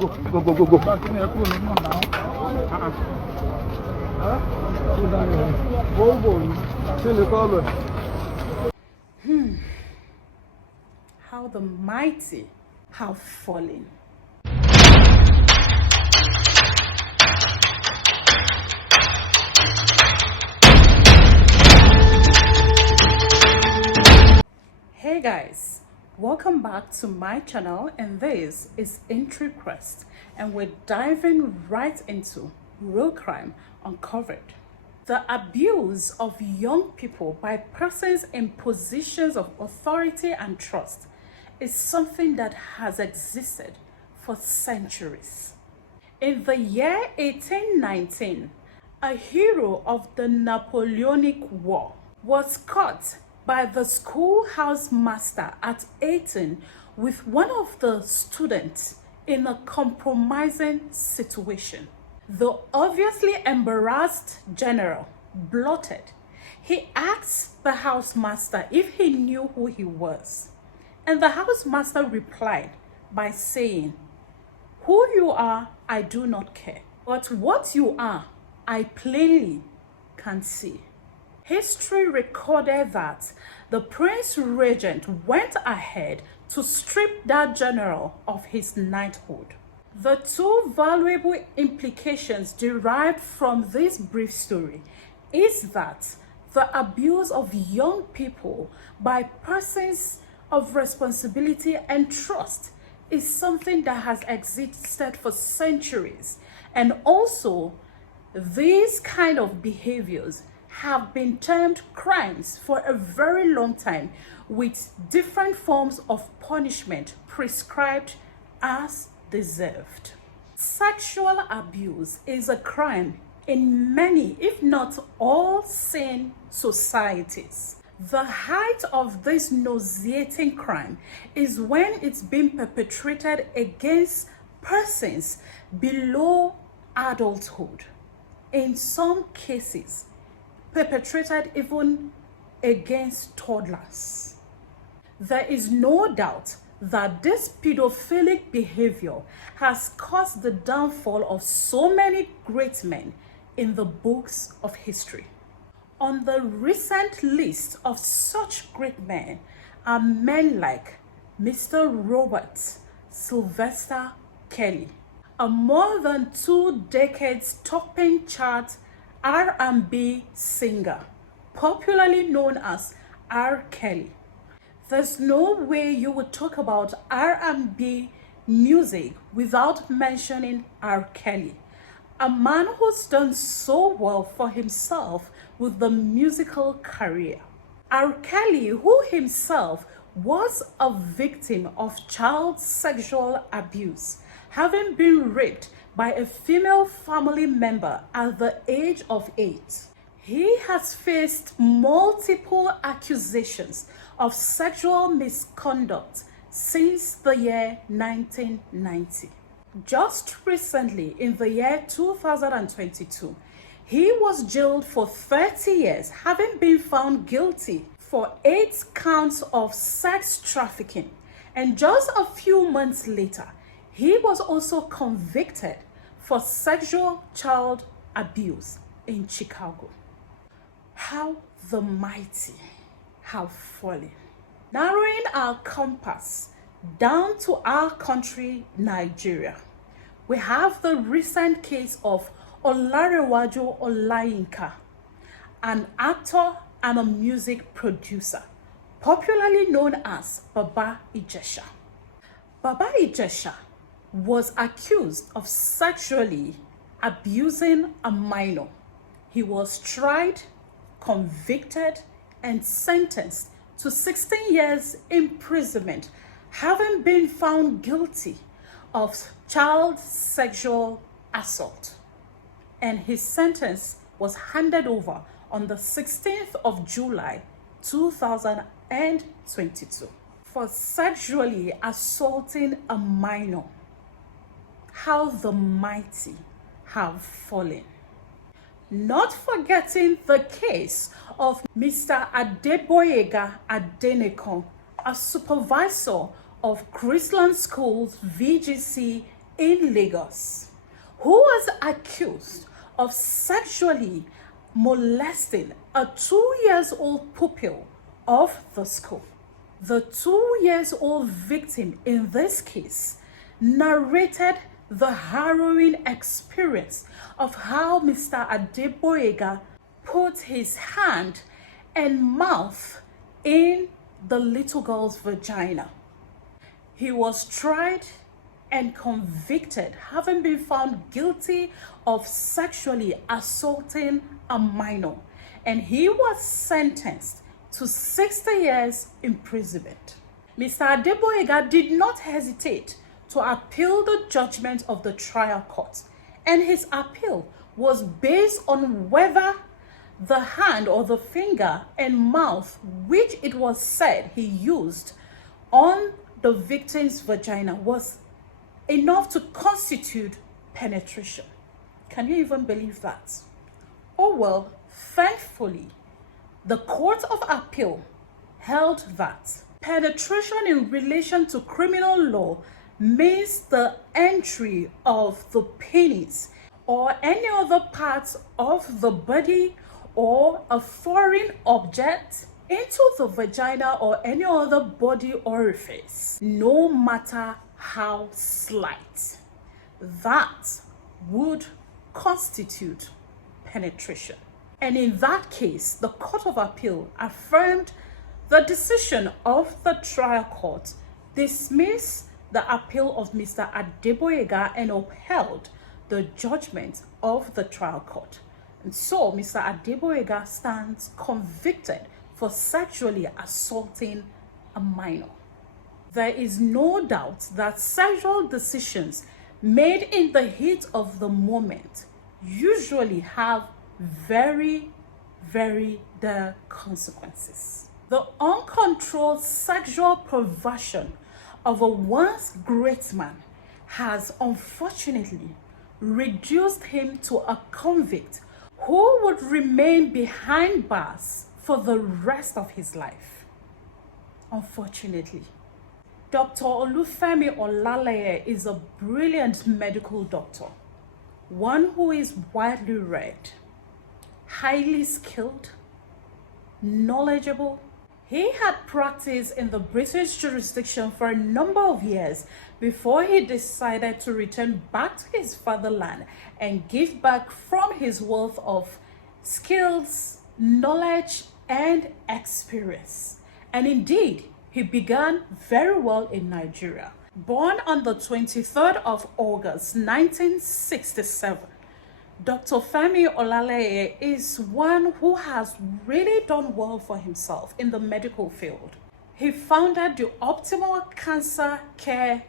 Go. How the mighty have fallen. Hey guys, welcome back to my channel, and this is INTRIGUE-CREST, and we're diving right into real crime uncovered. The abuse of young people by persons in positions of authority and trust is something that has existed for centuries. In the year 1819, a hero of the Napoleonic War was caught by the schoolhouse master at 18 with one of the students in a compromising situation. The obviously embarrassed general blotted. He asked the housemaster if he knew who he was, and the housemaster replied by saying, "Who you are, I do not care, but what you are, I plainly can see." History recorded that the Prince Regent went ahead to strip that general of his knighthood. The two valuable implications derived from this brief story is that the abuse of young people by persons of responsibility and trust is something that has existed for centuries, and also these kind of behaviors have been termed crimes for a very long time, with different forms of punishment prescribed as deserved. Sexual abuse is a crime in many, if not all, sane societies. The height of this nauseating crime is when it's being perpetrated against persons below adulthood. In some cases, perpetrated even against toddlers. There is no doubt that this pedophilic behavior has caused the downfall of so many great men in the books of history. On the recent list of such great men are men like Mr. Robert Sylvester Kelly, a more than 2 decades topping chart R&B singer, popularly known as R. Kelly. There's no way you would talk about R&B music without mentioning R. Kelly, a man who's done so well for himself with the musical career. R. Kelly, who himself was a victim of child sexual abuse, having been raped by a female family member at the age of 8. He has faced multiple accusations of sexual misconduct since the year 1990. Just recently, in the year 2022, he was jailed for 30 years, having been found guilty for 8 counts of sex trafficking. And just a few months later, he was also convicted for sexual child abuse in Chicago. How the mighty have fallen. Narrowing our compass down to our country, Nigeria, we have the recent case of Olarewaju Olayinka, an actor and a music producer, popularly known as Baba Ijesha. Baba Ijesha was accused of sexually abusing a minor. He was tried, convicted, and sentenced to 16 years imprisonment, having been found guilty of child sexual assault. And his sentence was handed over on the 16th of July 2022 for sexually assaulting a minor. How the mighty have fallen. Not forgetting the case of Mr. Adeboyega Adenekon, a supervisor of Chrisland Schools VGC in Lagos, who was accused of sexually molesting a 2-year-old pupil of the school. The 2-year-old victim in this case narrated the harrowing experience of how Mr. Adeboyega put his hand and mouth in the little girl's vagina. He was tried and convicted, having been found guilty of sexually assaulting a minor, and he was sentenced to 60 years imprisonment. Mr. Adeboyega did not hesitate to appeal the judgment of the trial court, and his appeal was based on whether the hand or the finger and mouth which it was said he used on the victim's vagina was enough to constitute penetration. Can you even believe that? Oh well, thankfully, the Court of Appeal held that penetration in relation to criminal law means the entry of the penis or any other parts of the body or a foreign object into the vagina or any other body orifice, no matter how slight. That would constitute penetration. And in that case, the Court of Appeal affirmed the decision of the trial court, dismissed the appeal of Mr. Adeboyega, and upheld the judgment of the trial court. And so Mr. Adeboyega stands convicted for sexually assaulting a minor. There is no doubt that sexual decisions made in the heat of the moment usually have very, very dire consequences. The uncontrolled sexual perversion of a once great man has unfortunately reduced him to a convict who would remain behind bars for the rest of his life. Unfortunately, Dr. Olufemi Olaleye is a brilliant medical doctor, one who is widely read, highly skilled, knowledgeable. He had practiced in the British jurisdiction for a number of years before he decided to return back to his fatherland and give back from his wealth of skills, knowledge, and experience. And indeed, he began very well in Nigeria. Born on the 23rd of August 1967, Dr. Femi Olaleye is one who has really done well for himself in the medical field. He founded the Optimal Cancer Care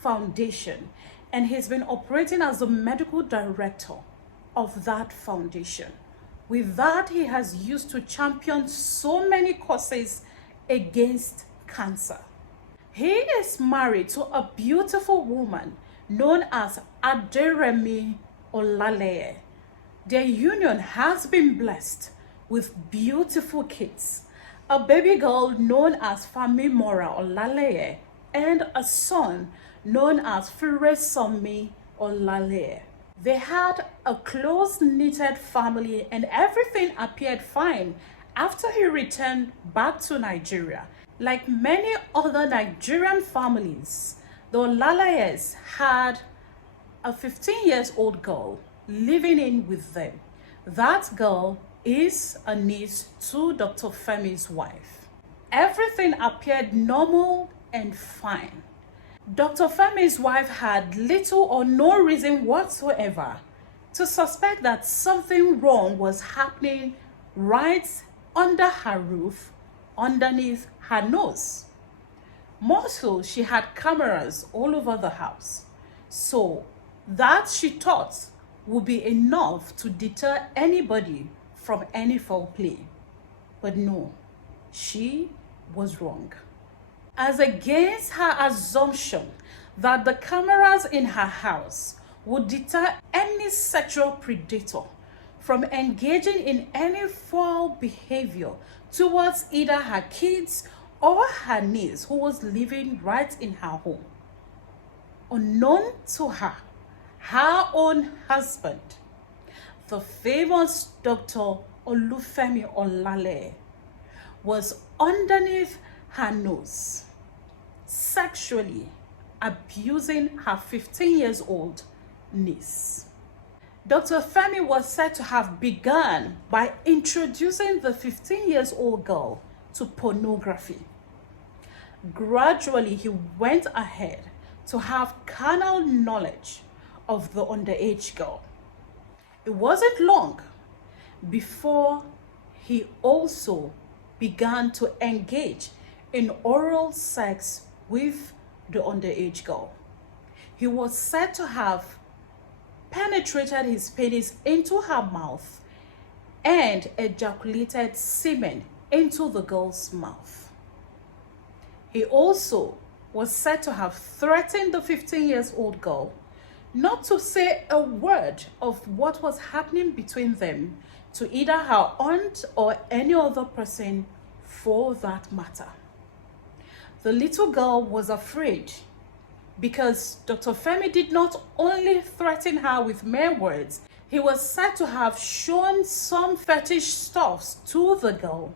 Foundation, and he's been operating as the medical director of that foundation. With that, he has used to champion so many causes against cancer. He is married to a beautiful woman known as Aderemi Olaleye. Their union has been blessed with beautiful kids, a baby girl known as Famimora Olaleye and a son known as Firesomi Olaleye. They had a close-knitted family, and everything appeared fine after he returned back to Nigeria. Like many other Nigerian families, the Olaleyes had a 15-year-old girl living in with them. That girl is a niece to Dr. Femi's wife. Everything appeared normal and fine. Dr. Femi's wife had little or no reason whatsoever to suspect that something wrong was happening right under her roof, underneath her nose. More so, she had cameras all over the house. So that, she thought, would be enough to deter anybody from any foul play. But no, she was wrong. As against her assumption that the cameras in her house would deter any sexual predator from engaging in any foul behavior towards either her kids or her niece who was living right in her home. unknown to her, her own husband, the famous Dr. Olufemi Olaleye, was underneath her nose, sexually abusing her 15 years old niece. Dr. Femi was said to have begun by introducing the 15 years old girl to pornography. Gradually, he went ahead to have carnal knowledge of the underage girl. It wasn't long before he also began to engage in oral sex with the underage girl. He was said to have penetrated his penis into her mouth and ejaculated semen into the girl's mouth. He also was said to have threatened the 15 years old girl not to say a word of what was happening between them to either her aunt or any other person for that matter. The little girl was afraid because Dr. Femi did not only threaten her with mere words, he was said to have shown some fetish stuffs to the girl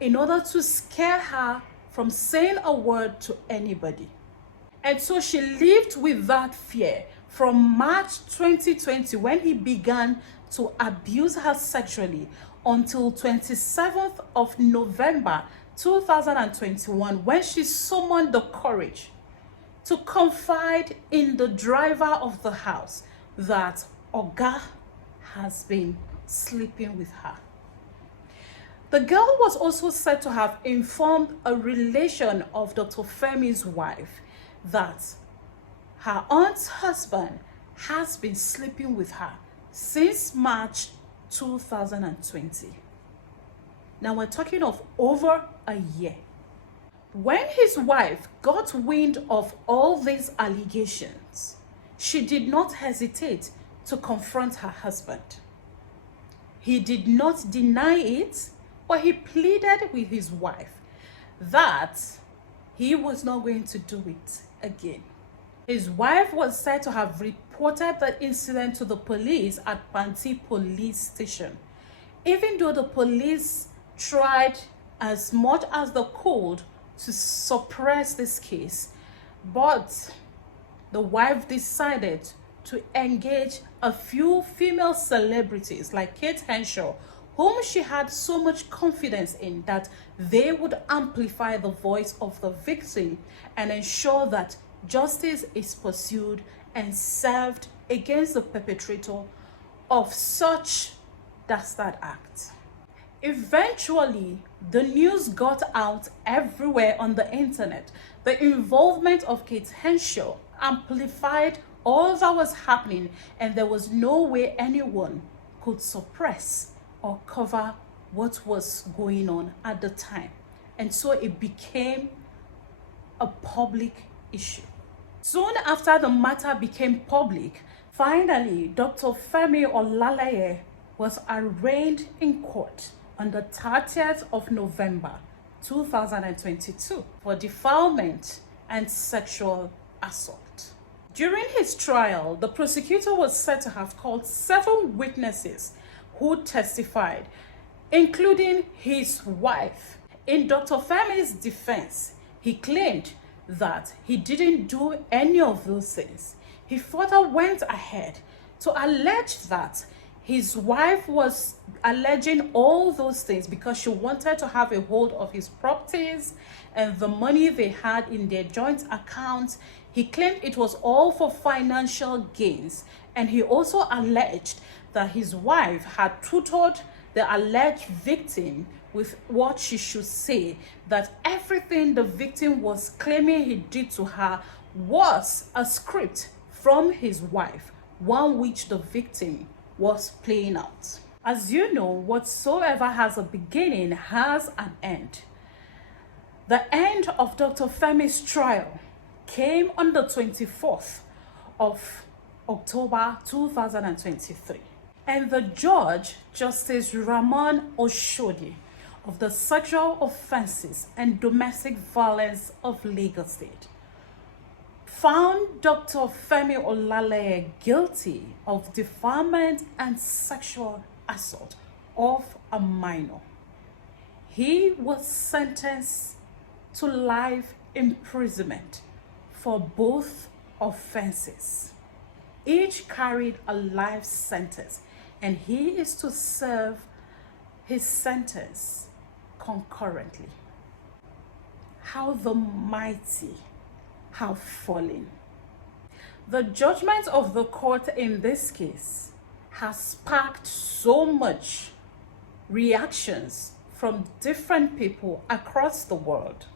in order to scare her from saying a word to anybody. And so she lived with that fear from March 2020, when he began to abuse her sexually, until 27th of November 2021, when she summoned the courage to confide in the driver of the house that Oga has been sleeping with her. The girl was also said to have informed a relation of Dr. Femi's wife that her aunt's husband has been sleeping with her since March 2020. Now we're talking of over a year. When his wife got wind of all these allegations, she did not hesitate to confront her husband. He did not deny it, but he pleaded with his wife that he was not going to do it again. His wife was said to have reported the incident to the police at Panti police station. Even though the police tried as much as they could to suppress this case, but the wife decided to engage a few female celebrities like Kate Henshaw, whom she had so much confidence in that they would amplify the voice of the victim and ensure that justice is pursued and served against the perpetrator of such dastard act. Eventually, the news got out everywhere on the internet. The involvement of Kate Henshaw amplified all that was happening, and there was no way anyone could suppress or cover what was going on at the time. And so it became a public issue. Soon after the matter became public, finally, Dr. Femi Olaleye was arraigned in court on the 30th of November 2022 for defilement and sexual assault. During his trial, the prosecutor was said to have called 7 witnesses who testified, including his wife. In Dr. Femi's defense, he claimed that he didn't do any of those things. He further went ahead to allege that his wife was alleging all those things because she wanted to have a hold of his properties and the money they had in their joint accounts. He claimed it was all for financial gains, and he also alleged that his wife had tutored the alleged victim with what she should say, that everything the victim was claiming he did to her was a script from his wife, one which the victim was playing out. As you know, whatsoever has a beginning has an end. The end of Dr. Femi's trial came on the 24th of October 2023. And the judge, Justice Ramon Oshodi, of the Sexual Offenses and Domestic Violence of Lagos State, found Dr. Femi Olaleye guilty of defilement and sexual assault of a minor. He was sentenced to life imprisonment for both offenses. Each carried a life sentence, and he is to serve his sentence concurrently. How the mighty have fallen. The judgment of the court in this case has sparked so much reactions from different people across the world,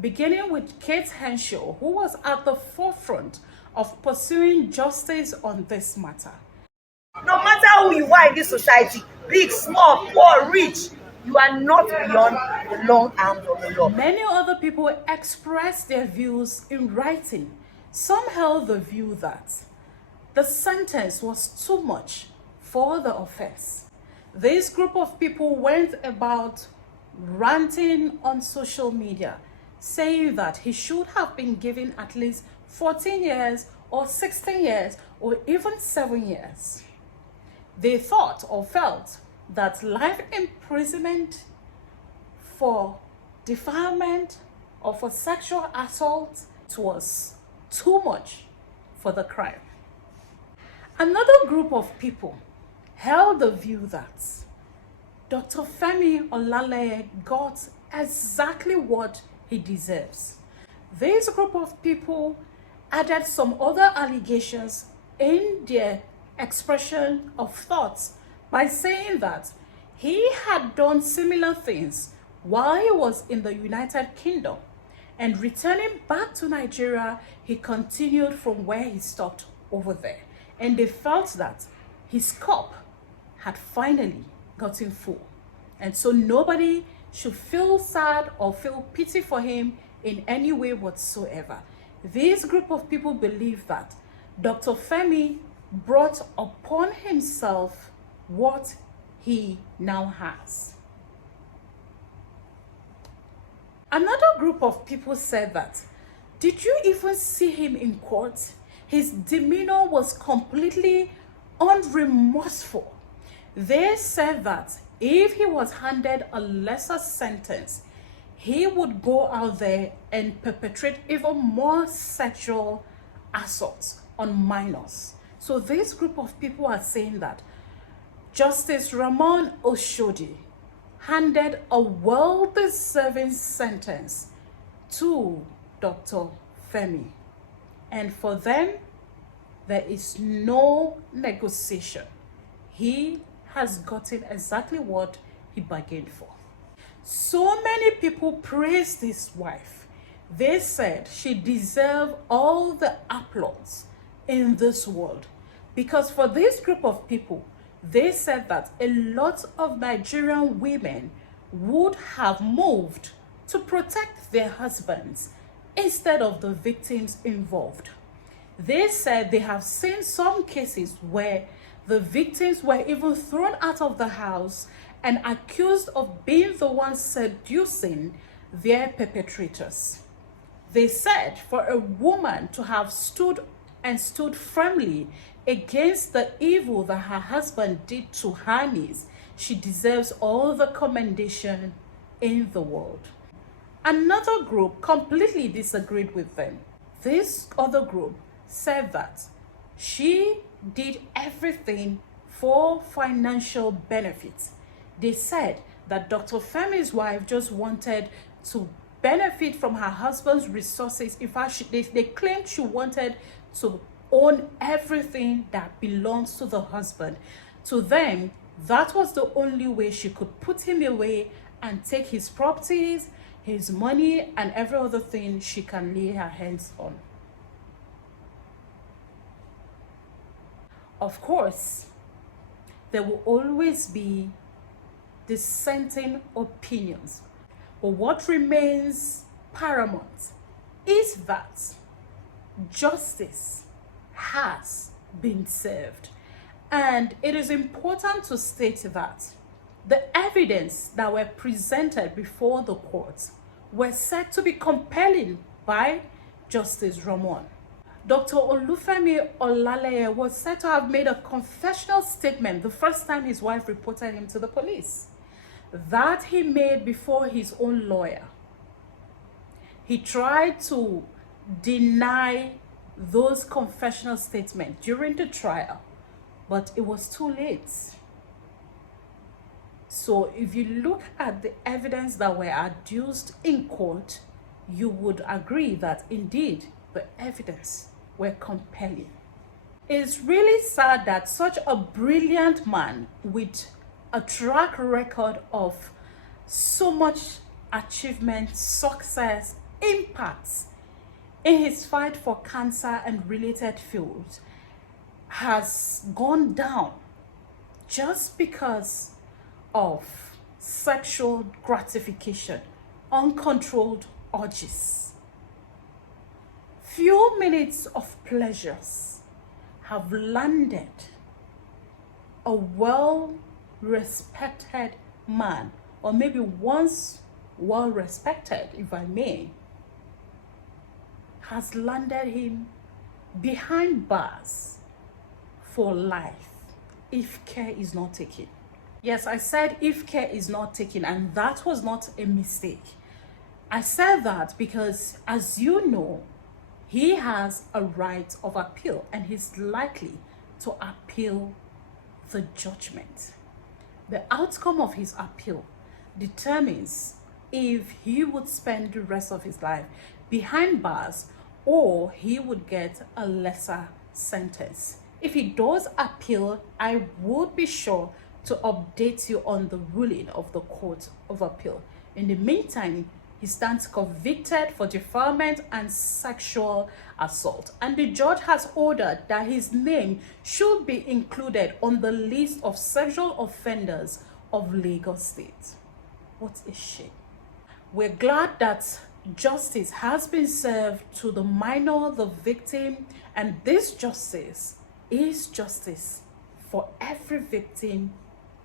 beginning with Kate Henshaw, who was at the forefront of pursuing justice on this matter. No matter who you are in this society, big, small, poor, rich, you are not beyond the long arms of the law. Many other people expressed their views in writing. Some held the view that the sentence was too much for the offense. This group of people went about ranting on social media, saying that he should have been given at least 14 years or 16 years or even 7 years. They thought or felt that life imprisonment for defilement or for sexual assault was too much for the crime. Another group of people held the view that Dr. Femi Olaleye got exactly what he deserves. This group of people added some other allegations in their expression of thoughts by saying that he had done similar things while he was in the United Kingdom, and returning back to Nigeria, he continued from where he stopped over there, and they felt that his cup had finally gotten full, and so nobody should feel sad or feel pity for him in any way whatsoever. This group of people believe that Dr. Femi brought upon himself what he now has. Another group of people said that, did you even see him in court? His demeanor was completely unremorseful. They said that if he was handed a lesser sentence, he would go out there and perpetrate even more sexual assaults on minors. So this group of people are saying that Justice Ramon Oshodi handed a well-deserving sentence to Dr. Femi, and for them there is no negotiation. He has gotten exactly what he bargained for. So many people praised his wife. They said she deserved all the applause in this world, because for this group of people, they said that a lot of Nigerian women would have moved to protect their husbands instead of the victims involved. They said they have seen some cases where the victims were even thrown out of the house and accused of being the ones seducing their perpetrators. They said for a woman to have stood firmly against the evil that her husband did to her niece, she deserves all the commendation in the world. Another group completely disagreed with them. This other group said that she did everything for financial benefits. They said that Dr. Femi's wife just wanted to benefit from her husband's resources. In fact, they claimed she wanted to own everything that belongs to the husband. To them, that was the only way she could put him away and take his properties, his money, and every other thing she can lay her hands on. Of course, there will always be dissenting opinions, but what remains paramount is that justice has been served. And it is important to state that the evidence that were presented before the court were said to be compelling by Justice Ramon. Dr. Olufemi Olaleye was said to have made a confessional statement the first time his wife reported him to the police, that he made before his own lawyer. He tried to deny those confessional statements during the trial, but it was too late. So if you look at the evidence that were adduced in court, you would agree that indeed the evidence were compelling. It's really sad that such a brilliant man with a track record of so much achievement, success, impact in his fight for cancer and related fields has gone down just because of sexual gratification, uncontrolled urges. Few minutes of pleasures have landed a well-respected man, or maybe once well-respected, if I may, has landed him behind bars for life if care is not taken. Yes, I said if care is not taken, and that was not a mistake. I said that because, as you know, he has a right of appeal and he's likely to appeal the judgment. The outcome of his appeal determines if he would spend the rest of his life behind bars or he would get a lesser sentence. If he does appeal, I would be sure to update you on the ruling of the Court of Appeal. In the meantime, he stands convicted for defilement and sexual assault, and the judge has ordered that his name should be included on the list of sexual offenders of Lagos State. What a shame. We're glad that justice has been served to the minor, the victim, and this justice is justice for every victim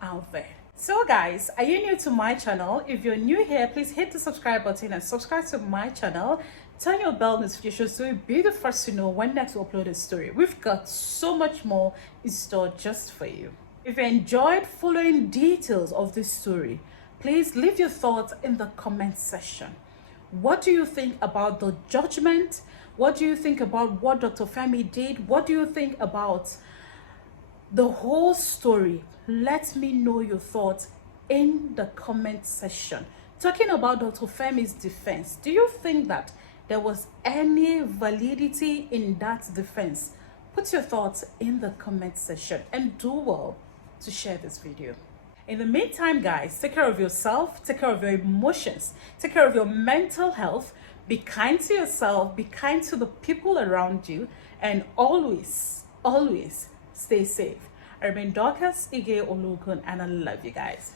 out there. So guys, are you new to my channel? If you're new here, please hit the subscribe button and subscribe to my channel. Turn your bell notifications so you'll be the first to know when next we upload a story. We've got so much more in store just for you. If you enjoyed following details of this story, please leave your thoughts in the comment section. What do you think about the judgment? What do you think about what Dr. Femi did? What do you think about the whole story? Let me know your thoughts in the comment section. Talking about Dr. Femi's defense, do you think that there was any validity in that defense? Put your thoughts in the comment section and do well to share this video. In the meantime, guys, take care of yourself, take care of your emotions, take care of your mental health, be kind to yourself, be kind to the people around you, and always stay safe. I remain Dorcas Ige Olugun, and I love you guys.